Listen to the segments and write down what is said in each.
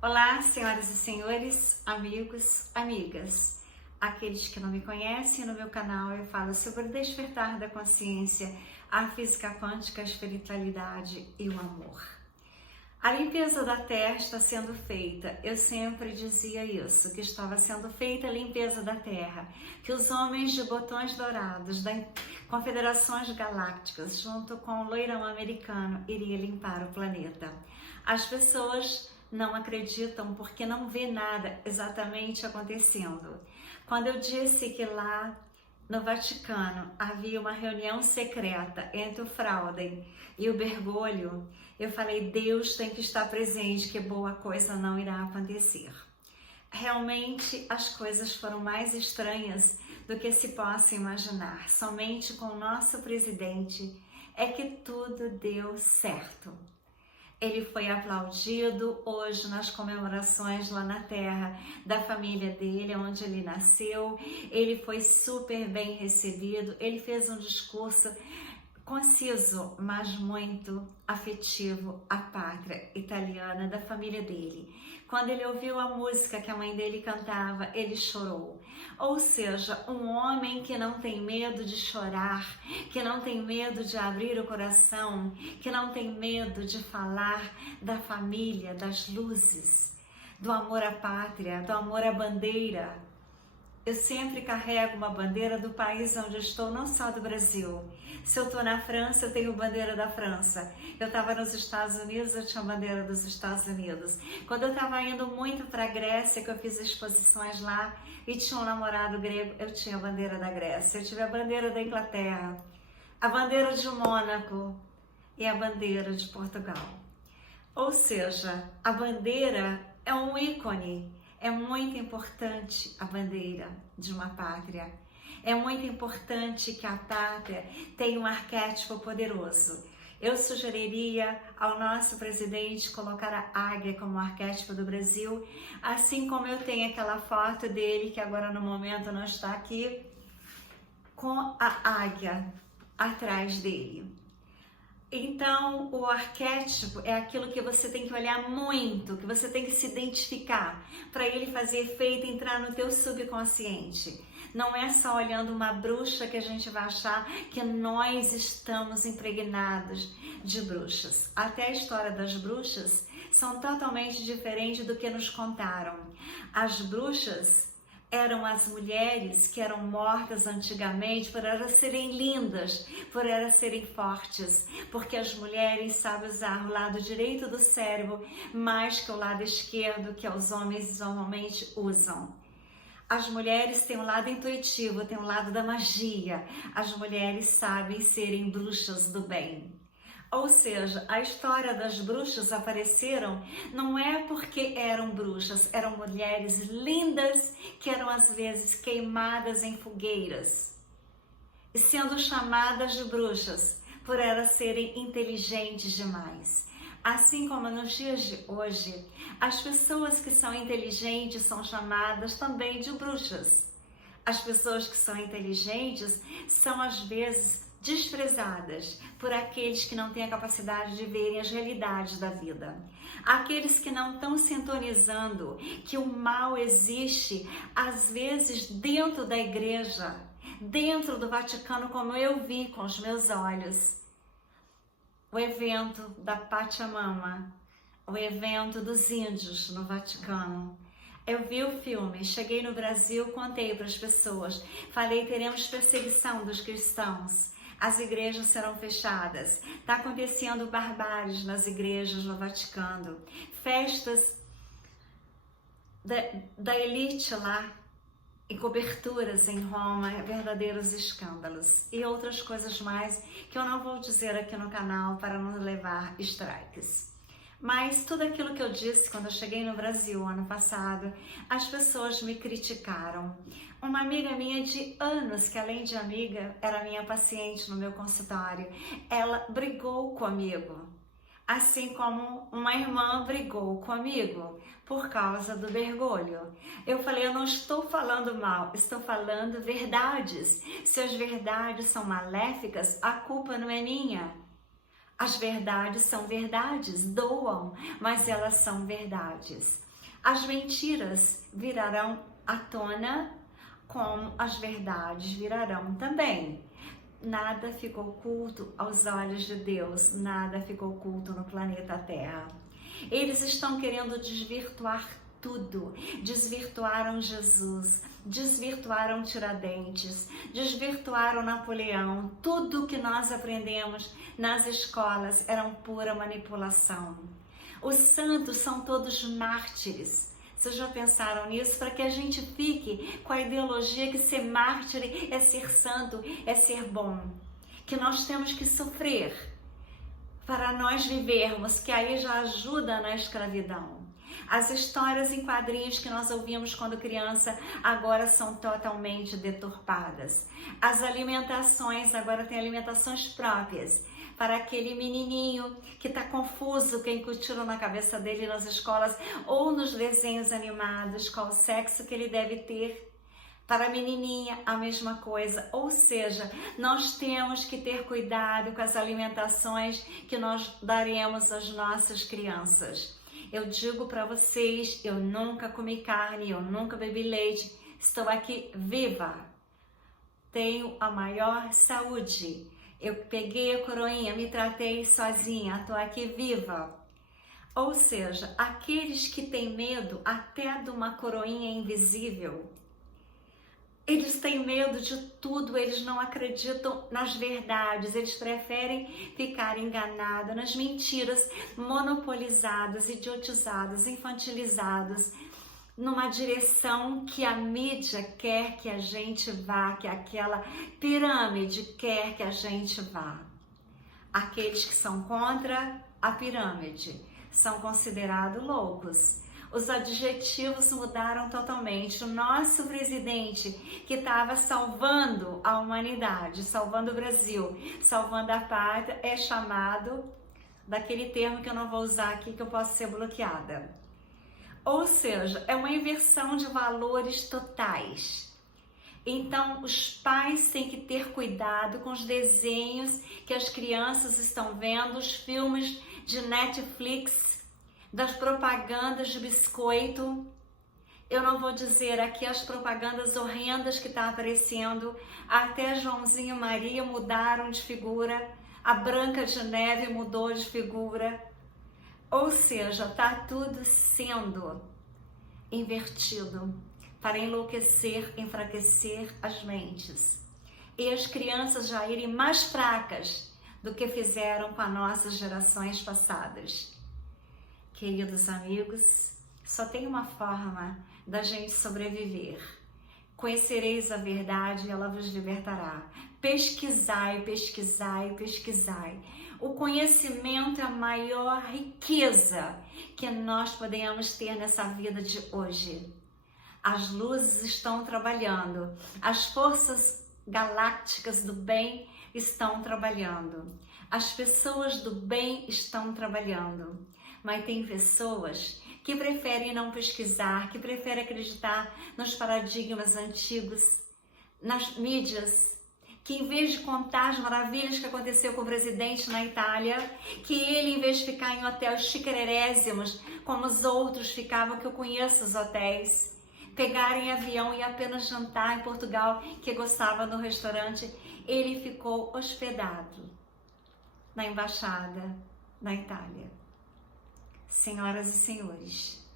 Olá, senhoras e senhores, amigos, amigas. Aqueles que não me conhecem, no meu canal eu falo sobre o despertar da consciência, a física quântica, a espiritualidade e o amor. A limpeza da Terra está sendo feita. Eu sempre dizia isso, que estava sendo feita a limpeza da Terra, que os homens de botões dourados das confederações galácticas, junto com o loirão americano, iriam limpar o planeta. As pessoas não acreditam porque não vê nada exatamente acontecendo. Quando eu disse que lá no Vaticano havia uma reunião secreta entre o Frauden e o Bergoglio, eu falei, Deus tem que estar presente, que boa coisa não irá acontecer. Realmente as coisas foram mais estranhas do que se possa imaginar. Somente com o nosso presidente é que tudo deu certo. Ele foi aplaudido hoje nas comemorações lá na terra da família dele, onde ele nasceu. Ele foi super bem recebido, ele fez um discurso conciso, mas muito afetivo à pátria italiana da família dele. Quando ele ouviu a música que a mãe dele cantava, ele chorou. Ou seja, um homem que não tem medo de chorar, que não tem medo de abrir o coração, que não tem medo de falar da família, das luzes, do amor à pátria, do amor à bandeira. Eu sempre carrego uma bandeira do país onde eu estou, não só do Brasil. Se eu estou na França, eu tenho bandeira da França. Eu estava nos Estados Unidos, eu tinha bandeira dos Estados Unidos. Quando eu estava indo muito para a Grécia, que eu fiz exposições lá, e tinha um namorado grego, eu tinha a bandeira da Grécia. Eu tive a bandeira da Inglaterra, a bandeira de Mônaco e a bandeira de Portugal. Ou seja, a bandeira é um ícone. É muito importante a bandeira de uma pátria. É muito importante que a pátria tenha um arquétipo poderoso. Eu sugeriria ao nosso presidente colocar a águia como arquétipo do Brasil, assim como eu tenho aquela foto dele, que agora no momento não está aqui, com a águia atrás dele. Então, o arquétipo é aquilo que você tem que olhar muito, que você tem que se identificar, para ele fazer efeito, entrar no teu subconsciente. Não é só olhando uma bruxa que a gente vai achar que nós estamos impregnados de bruxas. Até a história das bruxas são totalmente diferentes do que nos contaram. As bruxas eram as mulheres que eram mortas antigamente por elas serem lindas, por elas serem fortes, porque as mulheres sabem usar o lado direito do cérebro mais que o lado esquerdo, que os homens normalmente usam. As mulheres têm um lado intuitivo, têm um lado da magia. As mulheres sabem serem bruxas do bem. Ou seja, a história das bruxas apareceram não é porque eram bruxas, eram mulheres lindas que eram às vezes queimadas em fogueiras, e sendo chamadas de bruxas por elas serem inteligentes demais. Assim como nos dias de hoje, as pessoas que são inteligentes são chamadas também de bruxas. As pessoas que são inteligentes são às vezes desprezadas por aqueles que não têm a capacidade de verem as realidades da vida. Aqueles que não estão sintonizando que o mal existe, às vezes, dentro da igreja, dentro do Vaticano, como eu vi com os meus olhos. O evento da Pachamama, o evento dos índios no Vaticano. Eu vi o filme, cheguei no Brasil, contei para as pessoas, falei, teremos perseguição dos cristãos, as igrejas serão fechadas, está acontecendo barbáries nas igrejas no Vaticano, festas da elite lá, e coberturas em Roma, verdadeiros escândalos, e outras coisas mais que eu não vou dizer aqui no canal para não levar strikes. Mas tudo aquilo que eu disse quando eu cheguei no Brasil ano passado, as pessoas me criticaram. Uma amiga minha de anos, que além de amiga, era minha paciente no meu consultório, ela brigou comigo. Assim como uma irmã brigou comigo por causa do Bergoglio. Eu falei, eu não estou falando mal, estou falando verdades. Se as verdades são maléficas, a culpa não é minha. As verdades são verdades, doam, mas elas são verdades. As mentiras virarão à tona, como as verdades virarão também. Nada ficou oculto aos olhos de Deus, nada ficou oculto no planeta Terra. Eles estão querendo desvirtuar tudo. Desvirtuaram Jesus, desvirtuaram Tiradentes, desvirtuaram Napoleão. Tudo que nós aprendemos nas escolas era pura manipulação. Os santos são todos mártires. Vocês já pensaram nisso? Para que a gente fique com a ideologia que ser mártir é ser santo, é ser bom. Que nós temos que sofrer para nós vivermos, que aí já ajuda na escravidão. As histórias em quadrinhos que nós ouvimos quando criança agora são totalmente deturpadas. As alimentações, agora tem alimentações próprias para aquele menininho que está confuso, que incutiram na cabeça dele nas escolas ou nos desenhos animados, qual o sexo que ele deve ter. Para a menininha, a mesma coisa. Ou seja, nós temos que ter cuidado com as alimentações que nós daremos às nossas crianças. Eu digo para vocês, eu nunca comi carne, eu nunca bebi leite, estou aqui viva. Tenho a maior saúde. Eu peguei a coroinha, me tratei sozinha, estou aqui viva. Ou seja, aqueles que têm medo até de uma coroinha invisível, eles têm medo de tudo, eles não acreditam nas verdades, eles preferem ficar enganados nas mentiras, monopolizados, idiotizados, infantilizados, numa direção que a mídia quer que a gente vá, que aquela pirâmide quer que a gente vá. Aqueles que são contra a pirâmide são considerados loucos. Os adjetivos mudaram totalmente. O nosso presidente, que estava salvando a humanidade, salvando o Brasil, salvando a pátria, é chamado daquele termo que eu não vou usar aqui, que eu posso ser bloqueada. Ou seja, é uma inversão de valores totais. Então, os pais têm que ter cuidado com os desenhos que as crianças estão vendo, os filmes de Netflix, das propagandas de biscoito. Eu não vou dizer aqui as propagandas horrendas que estão aparecendo. Até Joãozinho e Maria mudaram de figura. A Branca de Neve mudou de figura. Ou seja, está tudo sendo invertido para enlouquecer, enfraquecer as mentes. E as crianças já irem mais fracas do que fizeram com as nossas gerações passadas. Queridos amigos, só tem uma forma da gente sobreviver. Conhecereis a verdade e ela vos libertará. Pesquisai, pesquisai, pesquisai. O conhecimento é a maior riqueza que nós podemos ter nessa vida de hoje. As luzes estão trabalhando, as forças galácticas do bem estão trabalhando, as pessoas do bem estão trabalhando, mas tem pessoas que preferem não pesquisar, que preferem acreditar nos paradigmas antigos, nas mídias, que em vez de contar as maravilhas que aconteceu com o presidente na Itália, que ele, em vez de ficar em hotéis chiquerésimos, como os outros ficavam, que eu conheço os hotéis, pegarem avião e apenas jantar em Portugal, que gostava do restaurante, ele ficou hospedado na embaixada na Itália. Senhoras e senhores,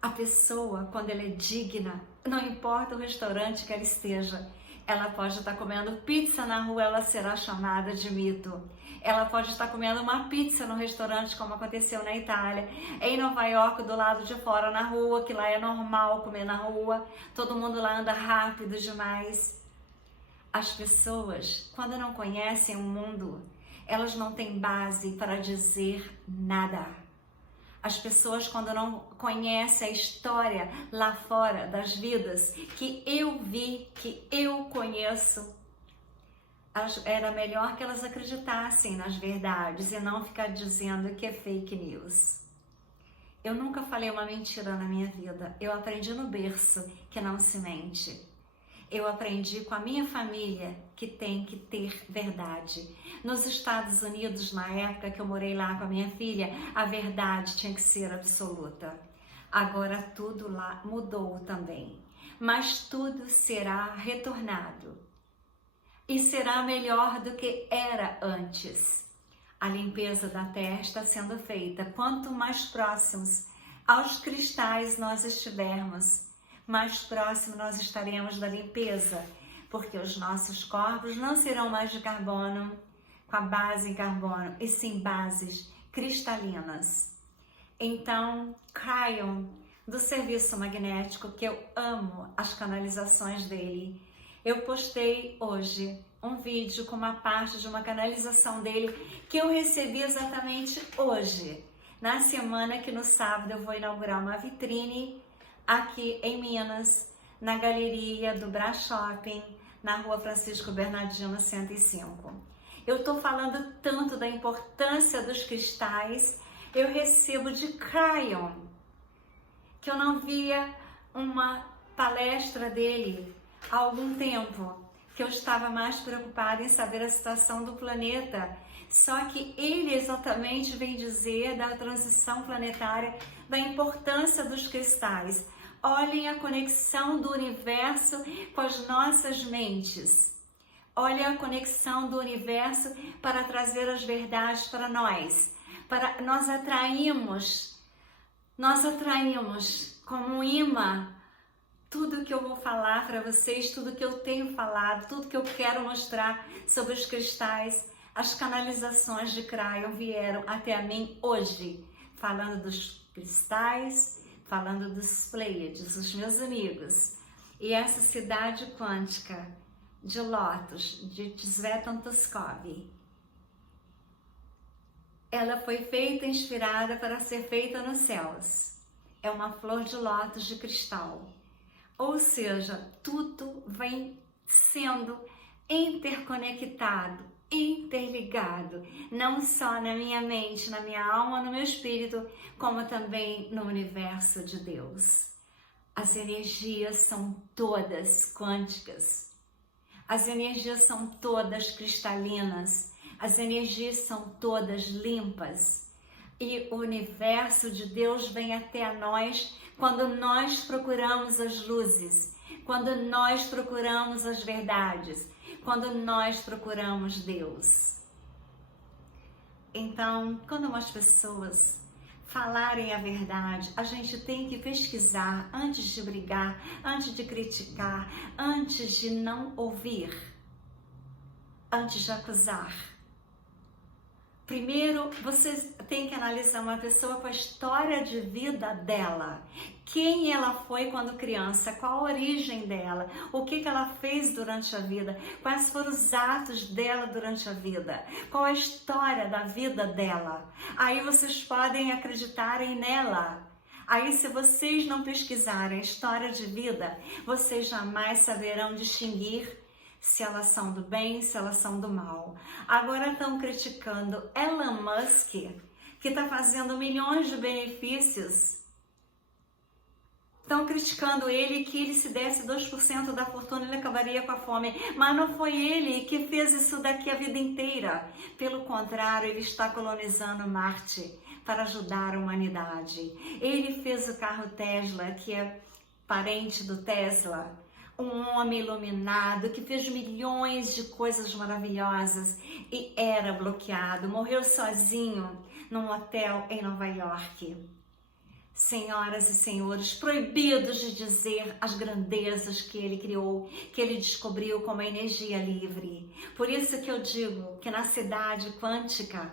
a pessoa, quando ela é digna, não importa o restaurante que ela esteja, ela pode estar comendo pizza na rua, ela será chamada de mito. Ela pode estar comendo uma pizza no restaurante, como aconteceu na Itália. Em Nova York, do lado de fora, na rua, que lá é normal comer na rua. Todo mundo lá anda rápido demais. As pessoas, quando não conhecem o mundo, elas não têm base para dizer nada. As pessoas, quando não conhecem a história lá fora das vidas que eu vi, que eu conheço, era melhor que elas acreditassem nas verdades e não ficar dizendo que é fake news. Eu nunca falei uma mentira na minha vida. Eu aprendi no berço que não se mente. Eu aprendi com a minha família que tem que ter verdade. Nos Estados Unidos, na época que eu morei lá com a minha filha, a verdade tinha que ser absoluta. Agora tudo lá mudou também, mas tudo será retornado e será melhor do que era antes. A limpeza da terra está sendo feita. Quanto mais próximos aos cristais nós estivermos, mais próximo nós estaremos da limpeza, porque os nossos corpos não serão mais de carbono, com a base em carbono, e sim bases cristalinas. Então, Cryon, do serviço magnético, que eu amo as canalizações dele, eu postei hoje um vídeo com uma parte de uma canalização dele que eu recebi exatamente hoje, na semana que no sábado eu vou inaugurar uma vitrine aqui em Minas, na galeria do Brás Shopping, na rua Francisco Bernardino 105. Eu estou falando tanto da importância dos cristais, eu recebo de Cryon, que eu não via uma palestra dele há algum tempo, que eu estava mais preocupada em saber a situação do planeta. Só que ele exatamente vem dizer da transição planetária, da importância dos cristais. Olhem a conexão do universo com as nossas mentes. Olhem a conexão do universo para trazer as verdades para nós. Nós atraímos como um imã tudo que eu vou falar para vocês, tudo que eu tenho falado, tudo que eu quero mostrar sobre os cristais. As canalizações de Cryon vieram até a mim hoje, falando dos cristais, falando dos Pleiades, os meus amigos. E essa cidade quântica de Lótus, de Tsvetan Toskov, ela foi feita, inspirada para ser feita nos céus. É uma flor de lótus de cristal. Ou seja, tudo vem sendo interconectado, interligado, não só na minha mente, na minha alma, no meu espírito, como também no universo de Deus. As energias são todas quânticas, as energias são todas cristalinas, as energias são todas limpas, e o universo de Deus vem até nós quando nós procuramos as luzes, quando nós procuramos as verdades, quando nós procuramos Deus. Então, quando umas pessoas falarem a verdade, a gente tem que pesquisar antes de brigar, antes de criticar, antes de não ouvir, antes de acusar. Primeiro, você tem que analisar uma pessoa com a história de vida dela. Quem ela foi quando criança, qual a origem dela, o que ela fez durante a vida, quais foram os atos dela durante a vida, qual a história da vida dela. Aí vocês podem acreditarem nela. Aí, se vocês não pesquisarem a história de vida, vocês jamais saberão distinguir se elas são do bem, se elas são do mal. Agora estão criticando Elon Musk, que está fazendo milhões de benefícios. Estão criticando ele, que ele se desse 2% da fortuna, ele acabaria com a fome. Mas não foi ele que fez isso daqui a vida inteira. Pelo contrário, ele está colonizando Marte para ajudar a humanidade. Ele fez o carro Tesla, que é parente do Tesla. Um homem iluminado que fez milhões de coisas maravilhosas e era bloqueado, morreu sozinho num hotel em Nova York. Senhoras e senhores, proibidos de dizer as grandezas que ele criou, que ele descobriu como a energia livre. Por isso que eu digo que na cidade quântica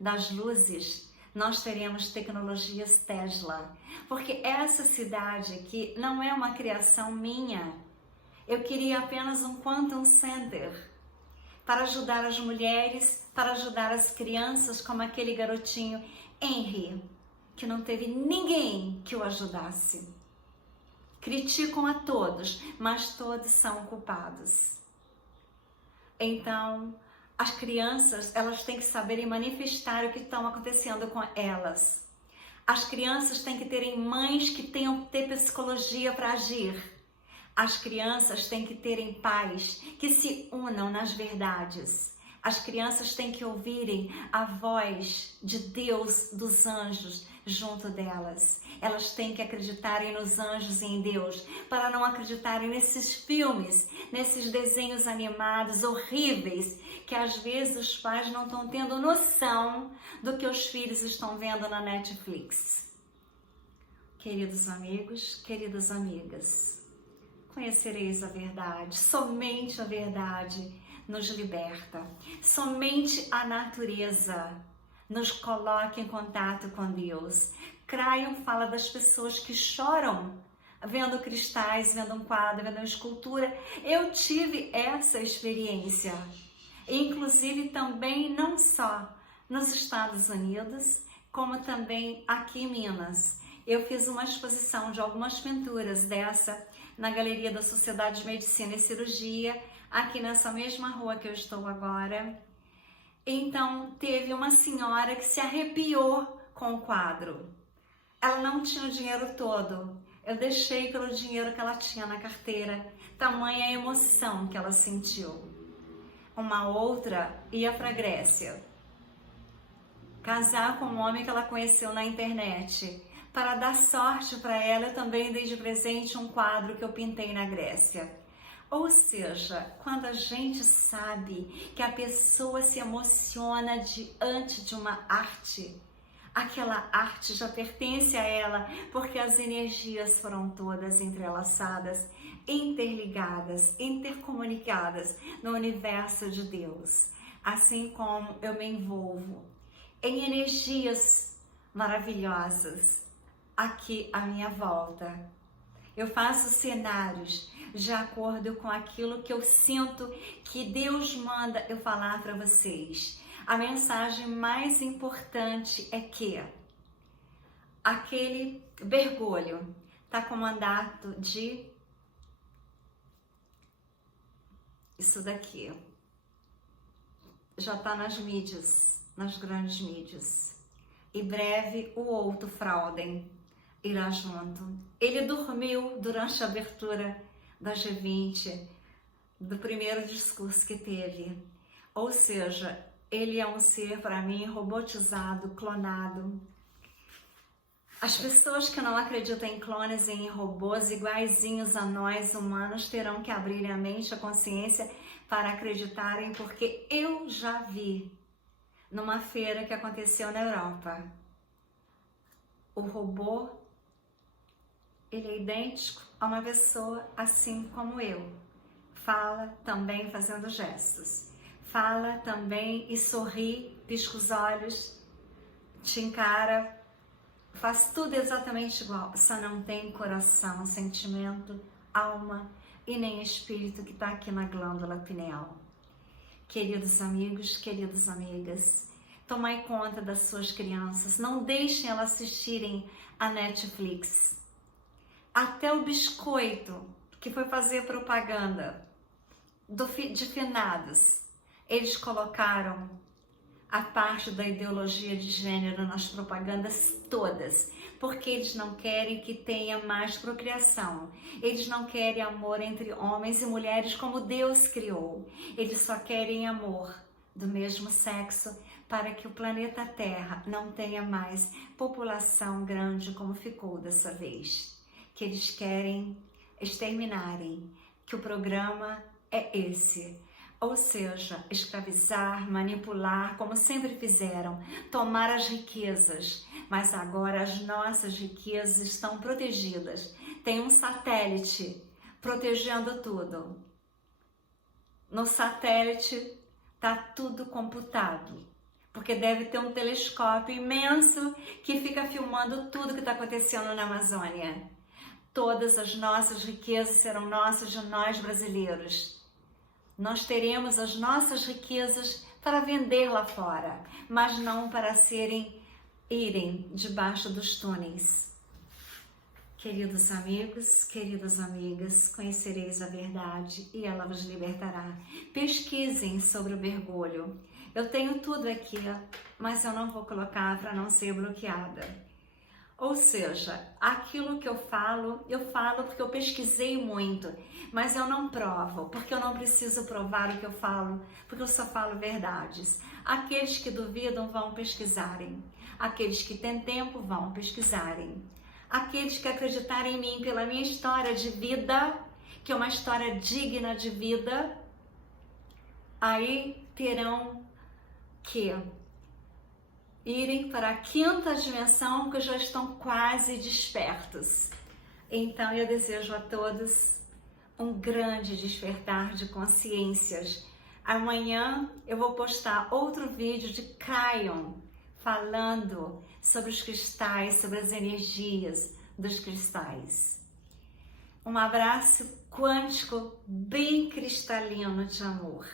das luzes, nós teremos tecnologias Tesla, porque essa cidade aqui não é uma criação minha. Eu queria apenas um Quantum Center para ajudar as mulheres, para ajudar as crianças, como aquele garotinho Henry, que não teve ninguém que o ajudasse. Criticam a todos, mas todos são culpados. Então, as crianças, elas têm que saberem manifestar o que está acontecendo com elas. As crianças têm que terem mães que tenham que ter psicologia para agir. As crianças têm que terem pais que se unam nas verdades. As crianças têm que ouvirem a voz de Deus, dos anjos, junto delas. Elas têm que acreditarem nos anjos e em Deus, para não acreditarem nesses filmes, nesses desenhos animados horríveis, que às vezes os pais não estão tendo noção do que os filhos estão vendo na Netflix. Queridos amigos, queridas amigas, conhecereis a verdade, somente a verdade nos liberta, somente a natureza nos coloca em contato com Deus. Crayon fala das pessoas que choram vendo cristais, vendo um quadro, vendo uma escultura. Eu tive essa experiência, inclusive também não só nos Estados Unidos, como também aqui em Minas. Eu fiz uma exposição de algumas pinturas dessa na Galeria da Sociedade de Medicina e Cirurgia, aqui nessa mesma rua que eu estou agora. Então, teve uma senhora que se arrepiou com o quadro. Ela não tinha o dinheiro todo. Eu deixei pelo dinheiro que ela tinha na carteira. Tamanha emoção que ela sentiu. Uma outra ia para a Grécia casar com um homem que ela conheceu na internet. Para dar sorte para ela, eu também dei de presente um quadro que eu pintei na Grécia. Ou seja, quando a gente sabe que a pessoa se emociona diante de uma arte, aquela arte já pertence a ela, porque as energias foram todas entrelaçadas, interligadas, intercomunicadas no universo de Deus. Assim como eu me envolvo em energias maravilhosas aqui à minha volta. Eu faço cenários de acordo com aquilo que eu sinto que Deus manda eu falar para vocês. A mensagem mais importante é que aquele bergolho está comandado de isso daqui. Já está nas mídias, nas grandes mídias. Em breve o outro Frauden irá junto. Ele dormiu durante a abertura da G20, do primeiro discurso que teve. Ou seja, ele é um ser, para mim, robotizado, clonado. As pessoas que não acreditam em clones e em robôs iguaizinhos a nós, humanos, terão que abrir a mente, a consciência, para acreditarem, porque eu já vi numa feira que aconteceu na Europa. O robô, ele é idêntico a uma pessoa assim como eu. Fala também fazendo gestos. Fala também e sorri, pisca os olhos, te encara, faz tudo exatamente igual. Só não tem coração, sentimento, alma e nem espírito que está aqui na glândula pineal. Queridos amigos, queridas amigas, tomai conta das suas crianças. Não deixem elas assistirem a Netflix. Até o biscoito que foi fazer propaganda de finados, eles colocaram a parte da ideologia de gênero nas propagandas todas, porque eles não querem que tenha mais procriação. Eles não querem amor entre homens e mulheres como Deus criou. Eles só querem amor do mesmo sexo para que o planeta Terra não tenha mais população grande como ficou dessa vez. Que eles querem exterminarem, que o programa é esse. Ou seja, escravizar, manipular, como sempre fizeram, tomar as riquezas. Mas agora as nossas riquezas estão protegidas. Tem um satélite protegendo tudo. No satélite está tudo computado, porque deve ter um telescópio imenso que fica filmando tudo que está acontecendo na Amazônia. Todas as nossas riquezas serão nossas de nós brasileiros. Nós teremos as nossas riquezas para vender lá fora, mas não para irem debaixo dos túneis. Queridos amigos, queridas amigas, conhecereis a verdade e ela vos libertará. Pesquisem sobre o mergulho. Eu tenho tudo aqui, mas eu não vou colocar para não ser bloqueada. Ou seja, aquilo que eu falo porque eu pesquisei muito, mas eu não provo, porque eu não preciso provar o que eu falo, porque eu só falo verdades. Aqueles que duvidam vão pesquisarem. Aqueles que têm tempo vão pesquisarem. Aqueles que acreditarem em mim pela minha história de vida, que é uma história digna de vida, aí terão que irem para a quinta dimensão, que já estão quase despertos. Então eu desejo a todos um grande despertar de consciências. Amanhã eu vou postar outro vídeo de Kion, falando sobre os cristais, sobre as energias dos cristais. Um abraço quântico bem cristalino de amor.